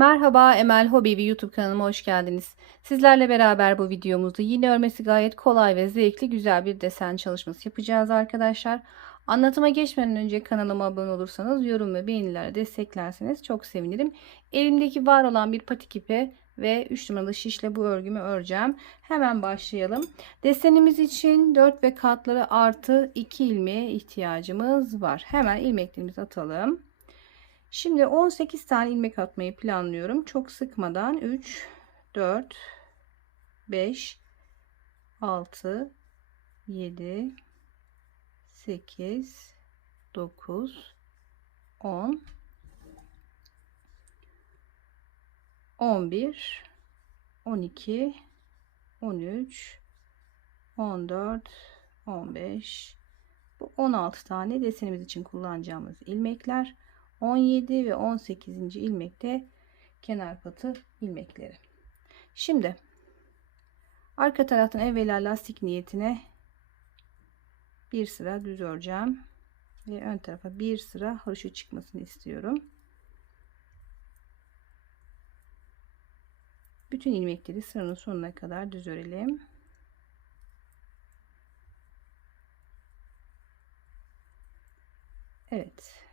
Merhaba Emel Hobi ve YouTube kanalıma hoş geldiniz. Sizlerle beraber bu videomuzda yine örmesi gayet kolay ve zevkli güzel bir desen çalışması yapacağız arkadaşlar. Anlatıma geçmeden önce kanalıma abone olursanız yorum ve beğenilerle desteklerseniz çok sevinirim. Elimdeki var olan bir patik ipi ve 3 numaralı şişle bu örgümü öreceğim. Hemen başlayalım. Desenimiz için 4 ve katları artı 2 ilmeğe ihtiyacımız var. Hemen ilmeklerimizi atalım. Şimdi 18 tane ilmek atmayı planlıyorum. Çok sıkmadan 3, 4, 5, 6, 7, 8, 9, 10, 11, 12, 13, 14, 15, bu 16 tane desenimiz için kullanacağımız ilmekler. 17 ve 18. ilmekte kenar patı ilmekleri. Şimdi arka taraftan evvela lastik niyetine bir sıra düz öreceğim ve ön tarafa bir sıra haroşa çıkmasını istiyorum. Bütün ilmekleri sıranın sonuna kadar düz örelim. Evet.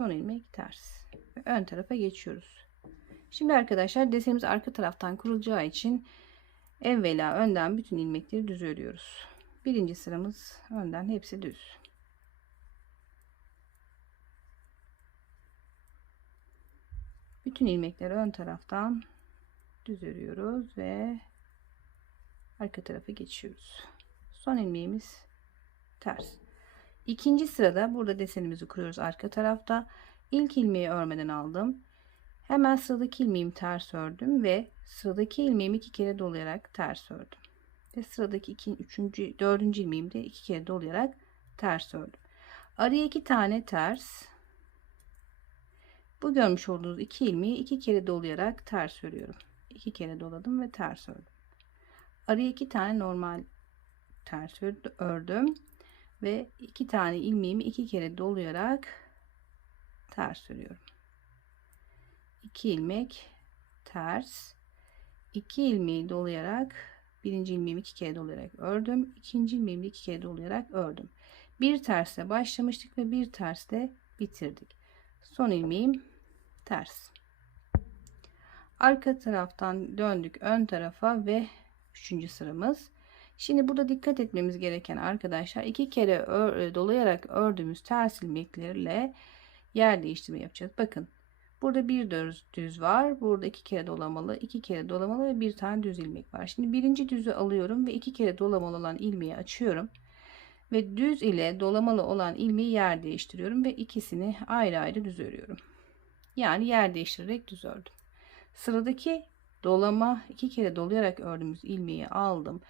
Son ilmek ters ve ön tarafa geçiyoruz. Şimdi arkadaşlar desenimiz arka taraftan kurulacağı için evvela önden bütün ilmekleri düz örüyoruz. Birinci sıramız önden hepsi düz. Bütün ilmekleri ön taraftan düz örüyoruz ve arka tarafa geçiyoruz. Son ilmeğimiz ters. İkinci sırada burada desenimizi kuruyoruz arka tarafta. İlk ilmeği örmeden aldım. Hemen sıradaki ilmeğimi ters ördüm ve sıradaki ilmeğimi iki kere dolayarak ters ördüm. Ve sıradaki iki, üçüncü, dördüncü ilmeğimi de iki kere dolayarak ters ördüm. Araya iki tane ters. Bu görmüş olduğunuz iki ilmeği iki kere dolayarak ters örüyorum. İki kere doladım ve ters ördüm. Araya iki tane normal ters ördüm ve iki tane ilmeğimi iki kere dolayarak ters örüyorum. 2 ilmek ters 2 ilmeği dolayarak birinci ilmeğimi iki kere dolayarak ördüm. ikinci ilmeğimi iki kere dolayarak ördüm. Bir tersle başlamıştık ve bir tersle bitirdik. Son ilmeğim ters. Arka taraftan döndük ön tarafa ve üçüncü sıramız. Şimdi burada dikkat etmemiz gereken arkadaşlar iki kere ör, e, dolayarak ördüğümüz ters ilmeklerle yer değiştirme yapacağız. Bakın burada bir düz, düz var. Burada iki kere dolamalı, iki kere dolamalı ve bir tane düz ilmek var. Şimdi birinci düzü alıyorum ve iki kere dolamalı olan ilmeği açıyorum. Ve düz ile dolamalı olan ilmeği yer değiştiriyorum ve ikisini ayrı ayrı düz örüyorum. Yani yer değiştirerek düz ördüm. Sıradaki dolama iki kere dolayarak ördüğümüz ilmeği aldım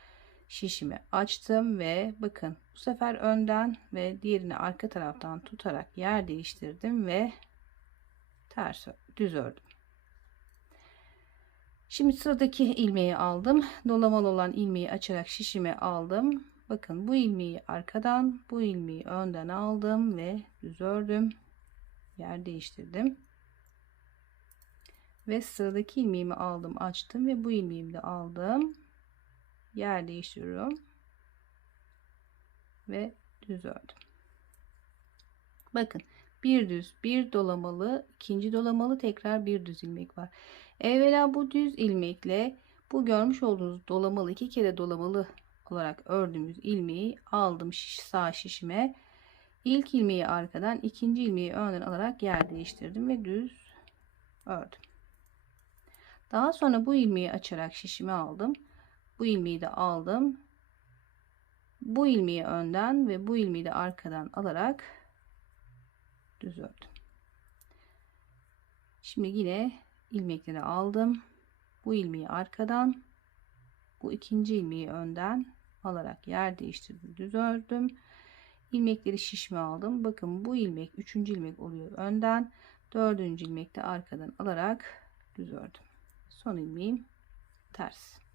şişimi açtım ve bakın bu sefer önden ve diğerini arka taraftan tutarak yer değiştirdim ve ters düz ördüm. Şimdi sıradaki ilmeği aldım. Dolamalı olan ilmeği açarak şişimi aldım. Bakın bu ilmeği arkadan, bu ilmeği önden aldım ve düz ördüm. Yer değiştirdim. Ve sıradaki ilmeğimi aldım, açtım ve bu ilmeğimi de aldım yer değiştiriyorum ve düz ördüm. Bakın bir düz bir dolamalı ikinci dolamalı tekrar bir düz ilmek var. Evvela bu düz ilmekle bu görmüş olduğunuz dolamalı iki kere dolamalı olarak ördüğümüz ilmeği aldım şiş, sağ şişime. İlk ilmeği arkadan ikinci ilmeği önden alarak yer değiştirdim ve düz ördüm. Daha sonra bu ilmeği açarak şişimi aldım. Bu ilmeği de aldım. Bu ilmeği önden ve bu ilmeği de arkadan alarak düz ördüm. Şimdi yine ilmekleri aldım. Bu ilmeği arkadan, bu ikinci ilmeği önden alarak yer değiştirdim, düz ördüm. İlmekleri şişme aldım. Bakın bu ilmek üçüncü ilmek oluyor önden, dördüncü ilmek de arkadan alarak düz ördüm. Son ilmeğim ters.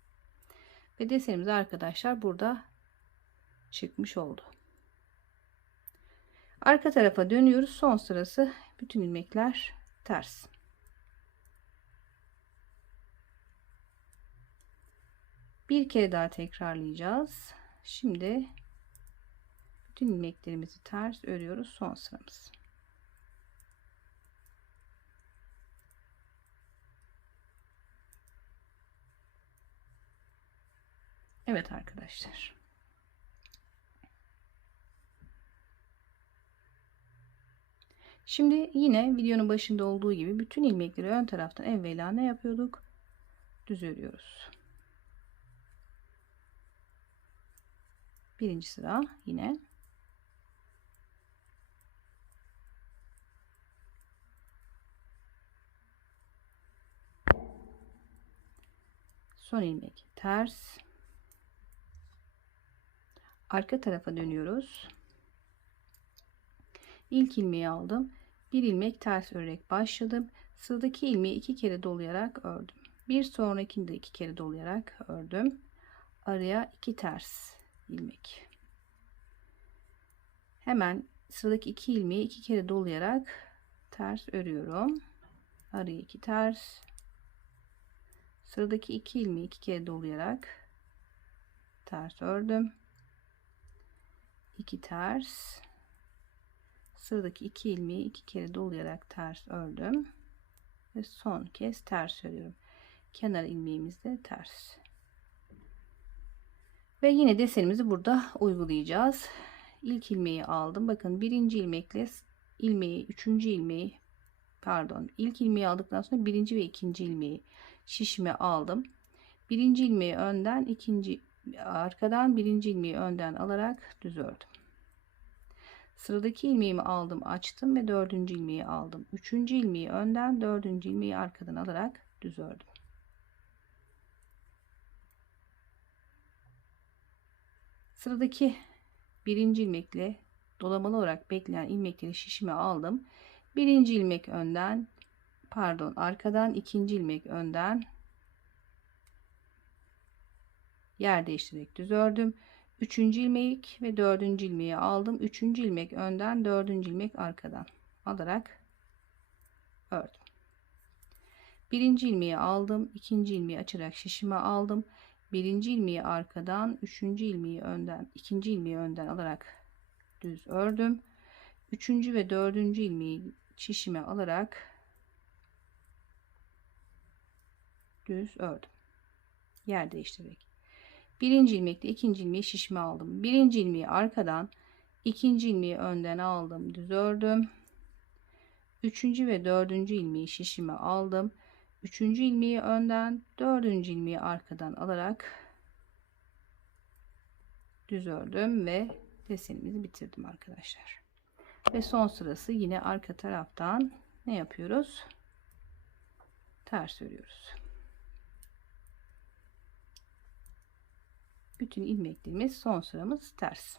Ve desenimiz arkadaşlar burada çıkmış oldu. Arka tarafa dönüyoruz. Son sırası bütün ilmekler ters. Bir kere daha tekrarlayacağız. Şimdi bütün ilmeklerimizi ters örüyoruz son sıramız. Evet arkadaşlar. Şimdi yine videonun başında olduğu gibi bütün ilmekleri ön taraftan evvela ne yapıyorduk? Düz örüyoruz. Birinci sıra yine son ilmek ters arka tarafa dönüyoruz. İlk ilmeği aldım. Bir ilmek ters örerek başladım. Sıradaki ilmeği iki kere dolayarak ördüm. Bir sonrakini de iki kere dolayarak ördüm. Araya iki ters ilmek. Hemen sıradaki iki ilmeği iki kere dolayarak ters örüyorum. Araya iki ters. Sıradaki iki ilmeği iki kere dolayarak ters ördüm 2 ters. Sıradaki iki ilmeği iki kere dolayarak ters ördüm. Ve son kez ters örüyorum. Kenar ilmeğimiz de ters. Ve yine desenimizi burada uygulayacağız. İlk ilmeği aldım. Bakın birinci ilmekle ilmeği üçüncü ilmeği pardon ilk ilmeği aldıktan sonra birinci ve ikinci ilmeği şişime aldım. Birinci ilmeği önden ikinci arkadan birinci ilmeği önden alarak düz ördüm. Sıradaki ilmeğimi aldım açtım ve dördüncü ilmeği aldım. Üçüncü ilmeği önden dördüncü ilmeği arkadan alarak düz ördüm. Sıradaki birinci ilmekle dolamalı olarak bekleyen ilmekleri şişime aldım. Birinci ilmek önden pardon arkadan ikinci ilmek önden yer değiştirerek düz ördüm. Üçüncü ilmek ve dördüncü ilmeği aldım. Üçüncü ilmek önden, dördüncü ilmek arkadan alarak ördüm. Birinci ilmeği aldım. ikinci ilmeği açarak şişime aldım. Birinci ilmeği arkadan, üçüncü ilmeği önden, ikinci ilmeği önden alarak düz ördüm. Üçüncü ve dördüncü ilmeği şişime alarak düz ördüm. Yer değiştirerek. Birinci ilmekle ikinci ilmeği şişme aldım. Birinci ilmeği arkadan, ikinci ilmeği önden aldım, düz ördüm. Üçüncü ve dördüncü ilmeği şişime aldım. Üçüncü ilmeği önden, dördüncü ilmeği arkadan alarak düz ördüm ve desenimizi bitirdim arkadaşlar. Ve son sırası yine arka taraftan ne yapıyoruz? Ters örüyoruz. Bütün ilmeklerimiz son sıramız ters.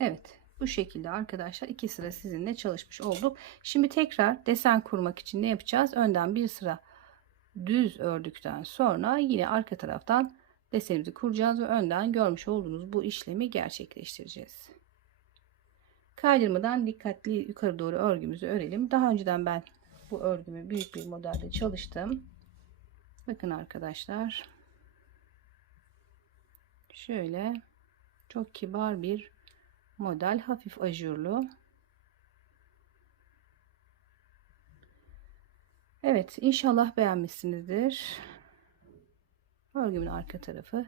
Evet bu şekilde arkadaşlar iki sıra sizinle çalışmış olduk. Şimdi tekrar desen kurmak için ne yapacağız? Önden bir sıra düz ördükten sonra yine arka taraftan desenimizi kuracağız ve önden görmüş olduğunuz bu işlemi gerçekleştireceğiz. Kaydırmadan dikkatli yukarı doğru örgümüzü örelim. Daha önceden ben bu örgümü büyük bir modelde çalıştım. Bakın arkadaşlar. Şöyle çok kibar bir model hafif ajurlu. Evet inşallah beğenmişsinizdir. Örgümün arka tarafı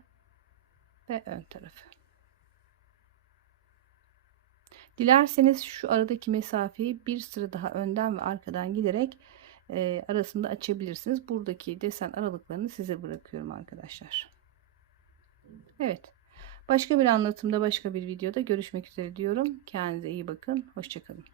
ve ön tarafı. Dilerseniz şu aradaki mesafeyi bir sıra daha önden ve arkadan giderek e, arasında açabilirsiniz. Buradaki desen aralıklarını size bırakıyorum arkadaşlar. Evet. Başka bir anlatımda başka bir videoda görüşmek üzere diyorum. Kendinize iyi bakın. Hoşçakalın.